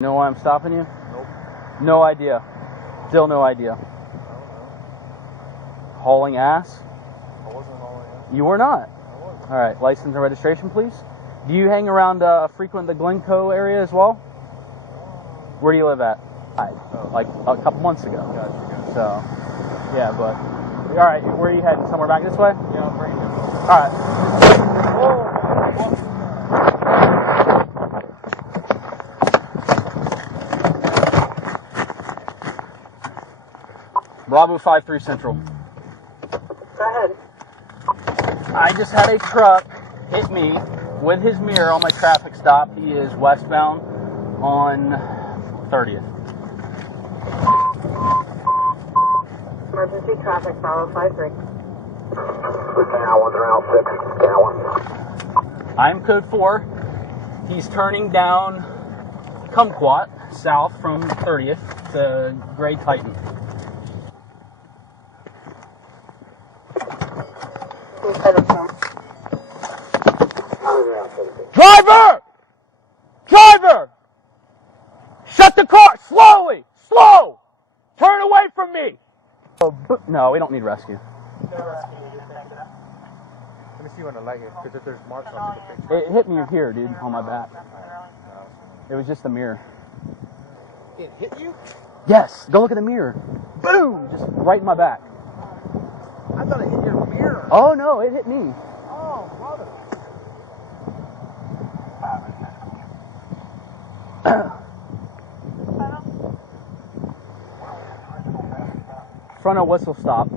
You know why I'm stopping you? Nope. No idea. Still no idea. I don't know. Hauling ass? I wasn't hauling ass. You were not. I wasn't. All right. License and registration, please. Do you hang around frequent the Glencoe area as well? Where do you live at? Like a couple months ago. Gotcha. So, yeah, but all right. Where are you heading? Somewhere back this way? Yeah, I'm right here. All right. Bravo 53 Central. Go ahead. I just had a truck hit me with his mirror on my traffic stop. He is westbound on 30th. Emergency traffic, follow 53. Channel 1 to 6, Channel 1. I'm code 4. He's turning down Kumquat south from 30th to Gray Titan. Driver! Driver! Shut the car! Slowly! Slow! Turn away from me! No, we don't need rescue. Let me see when the light hits, because if there's marks on the picture. It hit me here, dude, on my back. It was just the mirror. It hit you? Yes, go look at the mirror. Boom! Just right in my back. I thought it hit your mirror. Oh no, it hit me. Oh, brother. Front of whistle stop.